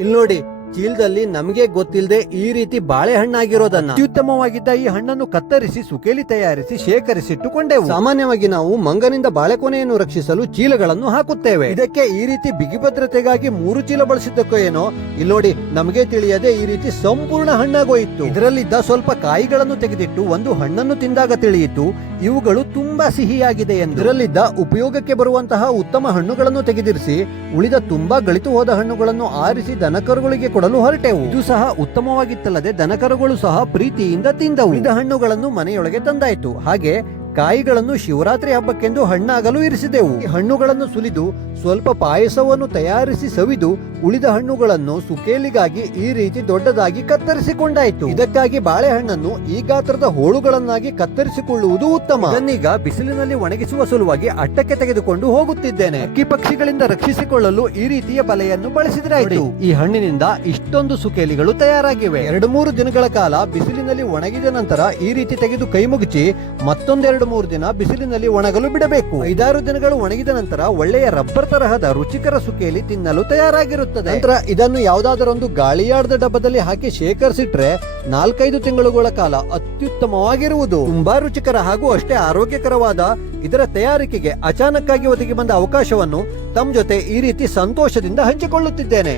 ಇಲ್ಲಿ ನೋಡಿ, ಚೀಲದಲ್ಲಿ ನಮಗೆ ಗೊತ್ತಿಲ್ಲದೆ ಈ ರೀತಿ ಬಾಳೆಹಣ್ಣಾಗಿರೋದನ್ನ. ಅತ್ಯುತ್ತಮವಾಗಿದ್ದ ಈ ಹಣ್ಣನ್ನು ಕತ್ತರಿಸಿ ಸುಕೇಲಿ ತಯಾರಿಸಿ ಶೇಖರಿಸಿಟ್ಟುಕೊಂಡೆವು. ಸಾಮಾನ್ಯವಾಗಿ ನಾವು ಮಂಗನಿಂದ ಬಾಳೆಕೊನೆಯನ್ನು ರಕ್ಷಿಸಲು ಚೀಲಗಳನ್ನು ಹಾಕುತ್ತೇವೆ. ಇದಕ್ಕೆ ಈ ರೀತಿ ಬಿಗಿ ಭದ್ರತೆಗಾಗಿ 3 ಚೀಲ ಬಳಸಿದ್ದಕ್ಕೋ ಏನೋ, ಇಲ್ಲಿ ನೋಡಿ, ನಮಗೆ ತಿಳಿಯದೆ ಈ ರೀತಿ ಸಂಪೂರ್ಣ ಹಣ್ಣಾಗೋಯಿತು. ಇದರಲ್ಲಿದ್ದ ಸ್ವಲ್ಪ ಕಾಯಿಗಳನ್ನು ತೆಗೆದಿಟ್ಟು ಒಂದು ಹಣ್ಣನ್ನು ತಿಂದಾಗ ತಿಳಿಯಿತು ಇವುಗಳು ತುಂಬಾ ಸಿಹಿಯಾಗಿದೆ ಎಂದು. ಇದರಲ್ಲಿದ್ದ ಉಪಯೋಗಕ್ಕೆ ಬರುವಂತಹ ಉತ್ತಮ ಹಣ್ಣುಗಳನ್ನು ತೆಗೆದಿರಿಸಿ ಉಳಿದ ತುಂಬಾ ಗಳಿತು ಹೋದ ಹಣ್ಣುಗಳನ್ನು ಆರಿಸಿ ದನಕರುಗಳಿಗೆ ಕೊಡಲು ಹೊರಟೆವು. ಇದು ಸಹ ಉತ್ತಮವಾಗಿತ್ತಲ್ಲದೆ ದನಕರುಗಳು ಸಹ ಪ್ರೀತಿಯಿಂದ ತಿಂದವು. ಉಳಿದ ಹಣ್ಣುಗಳನ್ನು ಮನೆಯೊಳಗೆ ತಂದಾಯ್ತು. ಹಾಗೆ ಕಾಯಿಗಳನ್ನು ಶಿವರಾತ್ರಿ ಹಬ್ಬಕ್ಕೆಂದು ಹಣ್ಣಾಗಲು ಇರಿಸಿದೆವು. ಈ ಹಣ್ಣುಗಳನ್ನು ಸುಲಿದು ಸ್ವಲ್ಪ ಪಾಯಸವನ್ನು ತಯಾರಿಸಿ ಸವಿದು ಉಳಿದ ಹಣ್ಣುಗಳನ್ನು ಸುಕೇಲಿಗಾಗಿ ಈ ರೀತಿ ದೊಡ್ಡದಾಗಿ ಕತ್ತರಿಸಿಕೊಂಡಾಯ್ತು. ಇದಕ್ಕಾಗಿ ಬಾಳೆಹಣ್ಣನ್ನು ಈ ಗಾತ್ರದ ಹೋಳುಗಳನ್ನಾಗಿ ಕತ್ತರಿಸಿಕೊಳ್ಳುವುದು ಉತ್ತಮ. ಇದನ್ನೀಗ ಬಿಸಿಲಿನಲ್ಲಿ ಒಣಗಿಸುವ ಸಲುವಾಗಿ ಅಟ್ಟಕ್ಕೆ ತೆಗೆದುಕೊಂಡು ಹೋಗುತ್ತಿದ್ದೇನೆ. ಹಕ್ಕಿ ಪಕ್ಷಿಗಳಿಂದ ರಕ್ಷಿಸಿಕೊಳ್ಳಲು ಈ ರೀತಿಯ ಬಲೆಯನ್ನು ಬಳಸಿದ್ರಾಯ್ತು. ಈ ಹಣ್ಣಿನಿಂದ ಇಷ್ಟೊಂದು ಸುಕೇಲಿಗಳು ತಯಾರಾಗಿವೆ. 2-3 ದಿನಗಳ ಕಾಲ ಬಿಸಿಲಿನಲ್ಲಿ ಒಣಗಿದ ನಂತರ ಈ ರೀತಿ ತೆಗೆದು ಕೈ ಮುಗಿಸಿ ಮತ್ತೊಂದು 2-3 ದಿನ ಬಿಸಿಲಿನಲ್ಲಿ ಒಣಗಲು ಬಿಡಬೇಕು. 5-6 ದಿನಗಳು ಒಣಗಿದ ನಂತರ ಒಳ್ಳೆಯ ರಬ್ಬರ್ ತರಹದ ರುಚಿಕರ ಸುಕೇಲಿ ತಿನ್ನಲು ತಯಾರಾಗಿರುತ್ತದೆ. ನಂತರ ಇದನ್ನು ಯಾವುದಾದರೊಂದು ಗಾಳಿಯಾಡದ ಡಬ್ಬದಲ್ಲಿ ಹಾಕಿ ಶೇಖರಿಸಿಟ್ರೆ 4-5 ತಿಂಗಳುಗಳ ಕಾಲ ಅತ್ಯುತ್ತಮವಾಗಿರುವುದು. ತುಂಬಾ ರುಚಿಕರ ಹಾಗೂ ಅಷ್ಟೇ ಆರೋಗ್ಯಕರವಾದ ಇದರ ತಯಾರಿಕೆಗೆ ಅಚಾನಕ್ಕಾಗಿ ಒದಗಿ ಬಂದ ಅವಕಾಶವನ್ನು ತಮ್ಮ ಜೊತೆ ಈ ರೀತಿ ಸಂತೋಷದಿಂದ ಹಂಚಿಕೊಳ್ಳುತ್ತಿದ್ದೇನೆ.